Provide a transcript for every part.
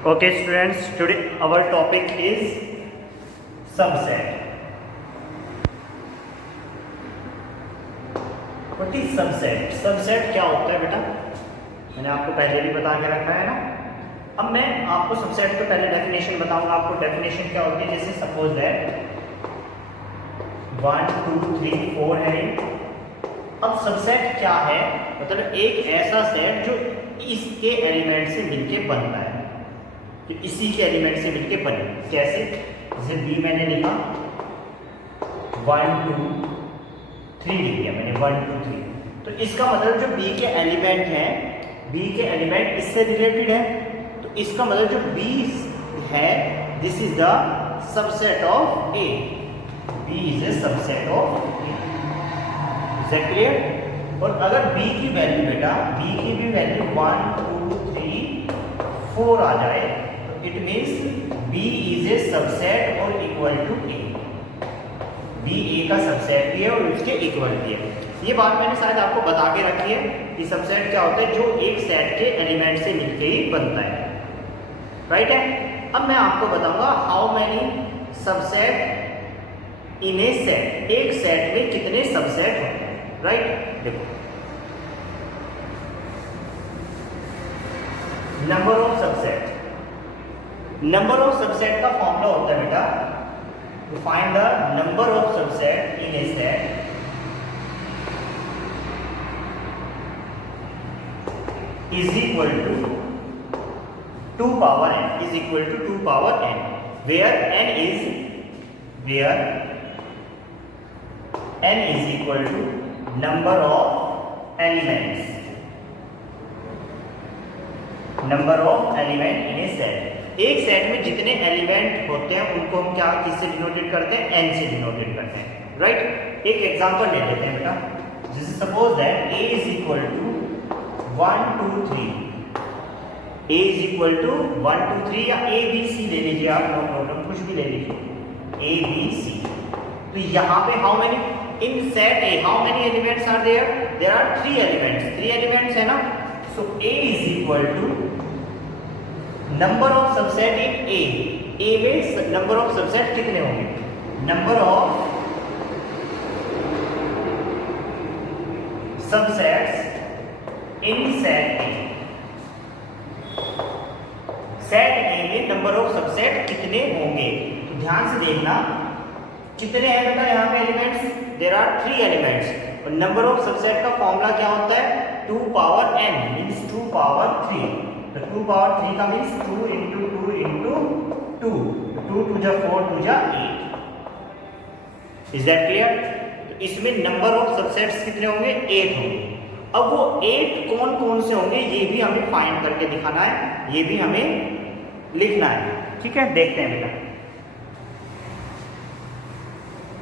Okay students, today our topic is subset. What is subset? Subset क्या होता है बेटा? मैंने आपको पहले भी बता के रखा है ना। अब मैं आपको सबसेट का पहले डेफिनेशन बताऊंगा। आपको डेफिनेशन क्या होती है, जैसे सपोज दैट 1 2 3 4 है। अब सबसेट क्या है, मतलब एक ऐसा सेट जो इसके एलिमेंट से मिलके बनता है, कि इसी के एलिमेंट से मिलके बने। कैसे? जैसे बी मैंने लिखा 1 2 3 लिख दिया मैंने 1 2 3, तो इसका मतलब जो बी के एलिमेंट हैं, बी के एलिमेंट इससे रिलेटेड है, तो इसका मतलब जो बी है this is the subset of A. B is a subset of A. Is that clear? और अगर बी की वैल्यू बेटा, बी की भी वैल्यू 1 2 3 4 आ जाए, it means B is a subset और equal to A। B A का सबसेट भी है और उसके इक्वल भी है। ये बात मैंने शायद आपको बता के रखी है कि सबसेट क्या होता है, जो एक सेट के एलिमेंट से मिलके ही बनता है। राइट है? अब मैं आपको बताऊंगा how many subset in a set. एक सेट में कितने सबसेट होते हैं। राइट? देखो, number of subset. Number of subset का फॉर्मूला होता है बेटा, to find the number of subset in a set is equal to 2 power n, is equal to 2 power n, where n is equal to number of elements, number of element in a set. एक set में जितने element होते हैं उनको हम क्या किससे denotate करते हैं? n से डिनोटेट करते हैं। राइट? एक एग्जांपल ले लेते हैं बेटा, जैसे suppose that a is equal to 1 2 3, a is equal to 1 2 3 या a b c ले लीजिए आप, नो प्रॉब्लम, कुछ भी ले लीजिए, a b c। तो यहाँ पे how many in set a, how many elements are there? There are 3 elements, 3 elements है ना। So a is equal to number of subset in A. A में नंबर ऑफ सबसेट कितने होंगे? Number of subsets in set A. Set A में number of subset कितने होंगे? तो ध्यान से देखना, कितने हैं बेटा यहाँ पे एलिमेंट्स? There are 3 elements. और नंबर ऑफ सबसेट का फॉर्मूला क्या होता है? 2 पावर n मींस 2 पावर 3। तो 2 पावर 3 का मीन्स 2 इंटू 2 इंटू 2, 2 2 जा 4 2 जा 8। Is that clear? तो इसमें नंबर ऑफ सबसेट्स कितने होंगे? 8 होंगे। अब वो 8 कौन कौन से होंगे ये भी हमें फाइंड करके दिखाना है, ये भी हमें लिखना है। ठीक है, देखते हैं बेटा।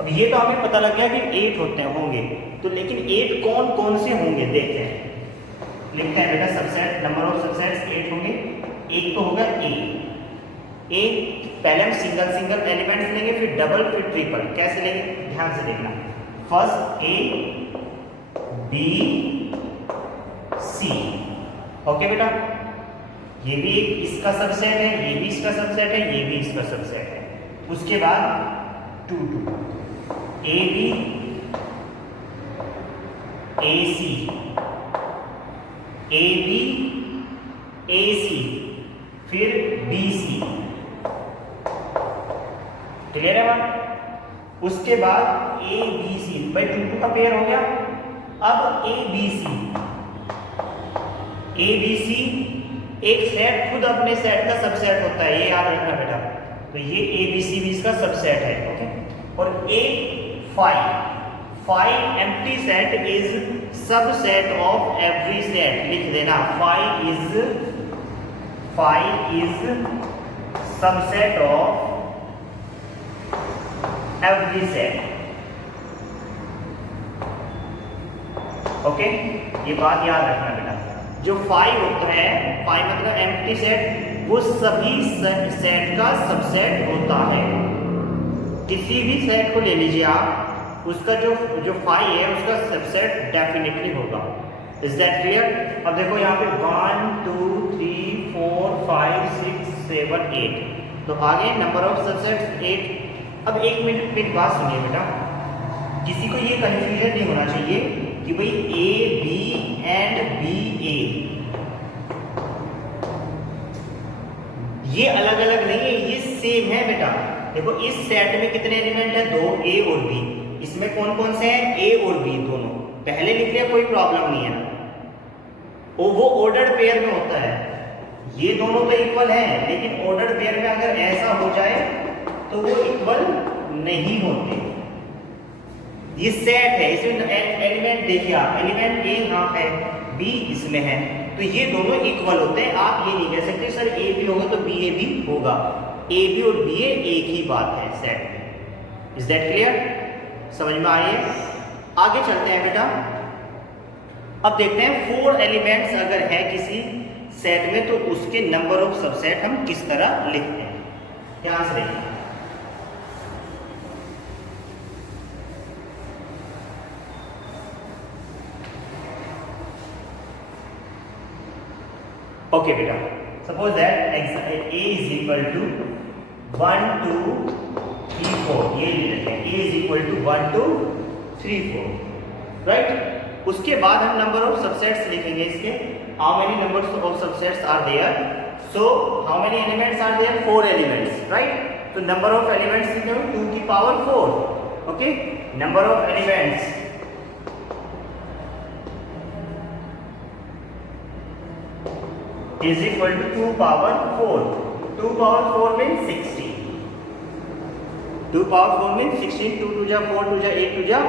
अब ये तो हमें पता लग गया कि 8 होंगे, तो लेकिन 8 कौन कौन से होंगे देखते हैं। लिखते हैं बेटा, सबसेट नंबर ऑफ सबसेट्स 8 होंगे। एक तो होगा ए, पहले हम सिंगल सिंगल एलिमेंट्स लेंगे, फिर डबल, फिर ट्रिपल। कैसे लेंगे ध्यान से देखना। First A B C. Okay बेटा, ये भी इसका सबसेट है, ये भी इसका सबसेट है, ये भी इसका सबसेट है। उसके बाद 2 2 A B A C, A B ए सी, फिर बी सी। क्लियर है बात? उसके बाद ए बी सी, भाई 2 2 का पेयर हो गया। अब ए बी सी एक सेट खुद अपने सेट का सबसेट होता है, ये याद रखना बेटा। तो ये ए बी सी भी इसका सबसेट है। ओके, और ए 5 empty set is subset of every set. लिख देना, 5 is subset of every set. Okay, ये बात याद रखना बेटा। जो 5 होता है, 5 मतलब एम्प्टी सेट, वो सभी सेट का सबसेट होता है। किसी भी सेट को ले लीजिए आप, उसका जो 5 है उसका सबसेट डेफिनेटली होगा। Is that clear? अब देखो यहाँ पे 1 2 3 4 5 6 7 8। तो आगे नंबर ऑफ सबसेट्स 8। अब एक मिनट बात सुनिए बेटा, किसी को ये कंफ्यूजन नहीं होना चाहिए कि भाई ए बी एंड बी ए ये अलग अलग नहीं है, ये सेम है बेटा। देखो इस सेट में कितने एलिमेंट है, 2 ए और बी। इसमें कौन कौन से हैं, ए और बी दोनों। पहले लिख लिया, कोई प्रॉब्लम नहीं है। वो ऑर्डर्ड पेयर में होता है, ये दोनों तो इक्वल हैं, लेकिन ऑर्डर्ड पेयर में अगर ऐसा हो जाए तो वो इक्वल नहीं होते। ये सेट है, इसमें एलिमेंट देखिए आप, एलिमेंट ए यहाँ है, बी इसमें है, तो ये दोनों इक्वल होते हैं। आप ये नहीं कह सकते सर ए भी होगा तो बी ए भी होगा। ए बी और बी ए एक ही बात है सेट में। Is that clear? समझ में आ रही है? आगे चलते हैं बेटा। अब देखते हैं 4 एलिमेंट्स अगर है किसी सेट में तो उसके नंबर ऑफ सबसेट हम किस तरह लिखते हैं। ध्यान से देखिए। ओके बेटा, suppose that a is equal to 1 2 3 4। ये ले लेते हैं, a is equal to 1 2 3 4, right. उसके बाद हम नंबर ऑफ सबसेट्स लिखेंगे इसके। How many numbers of subsets are there, so how many elements are there, 4 elements, right. तो नंबर ऑफ एलिमेंट्स लिखेंगे 2 की power 4। Okay, number of elements is equal to 2 power 4. 2 power 4 means 16. 2 power 4 means 16. 2 2 ja 4, 2 ja 8, 2 ja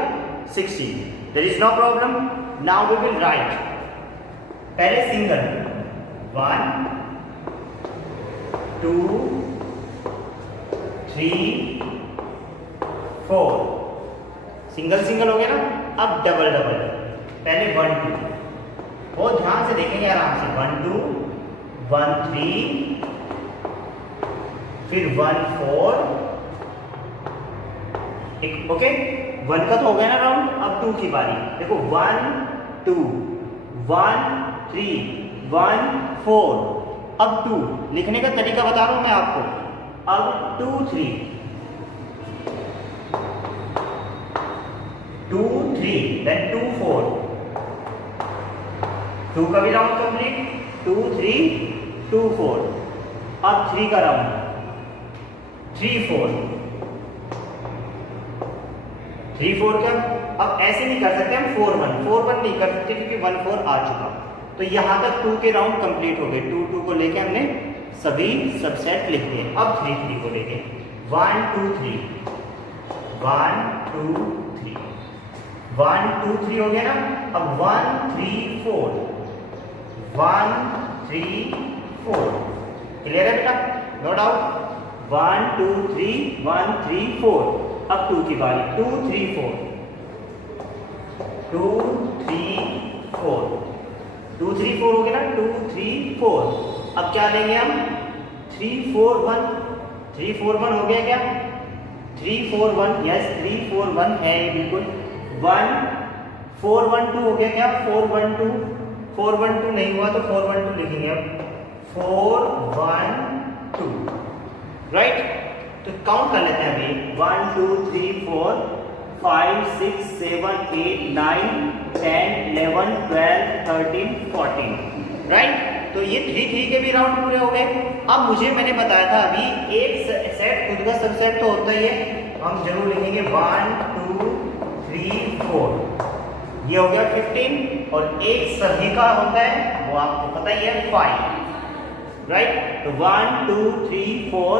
16. There is no problem. Now we will write. पहले single 1 2 3 4। Single single हो गया ना। अब double double, पहले 1 2, बहुत ध्यान से देखेंगे आराम से। 1 2 1 3, फिर 1 4, ओके। 1 का तो हो गया ना राउंड। अब 2 की बारी। देखो 1 2 1 3 1 4। अब 2 लिखने का तरीका बता रहा हूं मैं आपको। अब 2 3 2 3, then 2 4। 2 का भी राउंड कंप्लीट। 2 3 2 4। अब 3 का राउंड 3 4 3 4 का। अब ऐसे नहीं कर सकते हम 4 1 4 1 नहीं कर सकते क्योंकि 1 4 आ चुका। तो यहां तक 2 के राउंड कंप्लीट हो गए। 2 2 को लेके हमने सभी सबसेट लिख दिए। अब 3 3 को लेके 1 2 3 1 2 3 1 2 3 हो गया ना। अब 1 3 4 1 3 4। क्लियर है बेटा? No doubt. 1 2 3 1 3 4। अब 2 की बारी। 2 3 4 2 3 4 2 3 4 हो गया ना। 2 3 4। अब क्या लेंगे हम? 3 4 1। 3 4 1 हो गया क्या? 3 4 1, यस 3 4 1 है ये बिल्कुल। 1 4 1 2 हो गया क्या? 4 1 2। 4 1 2 नहीं हुआ तो 4 1 2 लिखेंगे। अब 4 1 2, राइट। तो काउंट कर लेते हैं अभी। 1 2 3 4 5 6 7 8 9 10 11 12 13 14, राइट। तो ये 3 3 के भी राउंड पूरे हो गए। अब मुझे मैंने बताया था अभी एक सेट खुद का सबसेट तो होता ही है, हम जरूर लिखेंगे 1 2 3 4। ये हो गया 15। और एक सभी का होता है वो आपको पता ही है 5, राइट। तो 1 2 3 4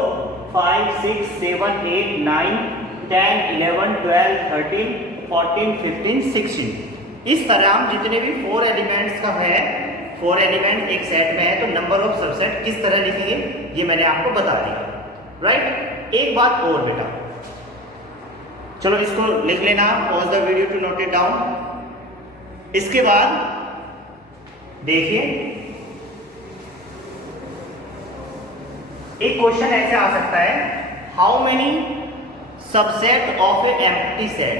5 6 7 8 9 10 11 12 13 14 15 16। इस तरह हम जितने भी 4 एलिमेंट्स का है, 4 एलिमेंट एक सेट में है, तो नंबर ऑफ सबसेट किस तरह लिखेंगे ये मैंने आपको बता दिया, राइट। एक बात और बेटा, चलो इसको लिख लेना, pause the video to note it down. इसके बाद देखिए एक क्वेश्चन ऐसे आ सकता है, how many subset of a empty set,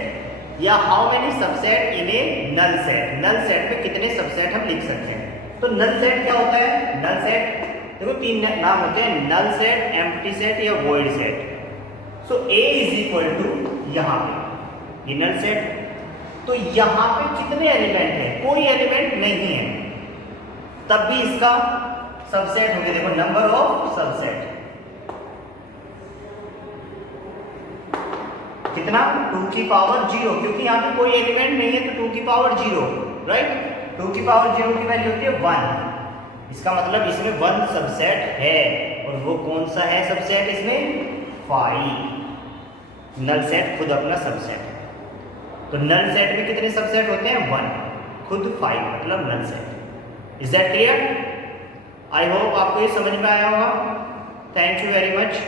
या how many subset in a null set. Null set में कितने सबसेट हम लिख सकते हैं। तो नल सेट क्या होता है? नल सेट देखो तीन नाम होते हैं, नल सेट, एम्प्टी सेट या void set. So A is equal to यहाँ पे ये नल सेट, तो यहाँ पे कितने एलिमेंट है? कोई एलिमेंट नहीं है, तब भी इसका सबसेट हो गया। देखो नंबर ऑफ सबसेट कितना? 2 की पावर 0, क्योंकि यहाँ पे कोई एलिमेंट नहीं है तो 2 की पावर 0, राइट। 2 की पावर 0 की वैल्यू होती है 1। इसका मतलब इसमें 1 सबसेट है, और वो कौन सा है सबसेट इसमें? 5। नल सेट खुद अपना सबसेट है, तो नल सेट में कितने सबसेट होते हैं? 1, खुद 5 मतलब null set. Is that clear? I hope आपको ये समझ में आया होगा। Thank you very much.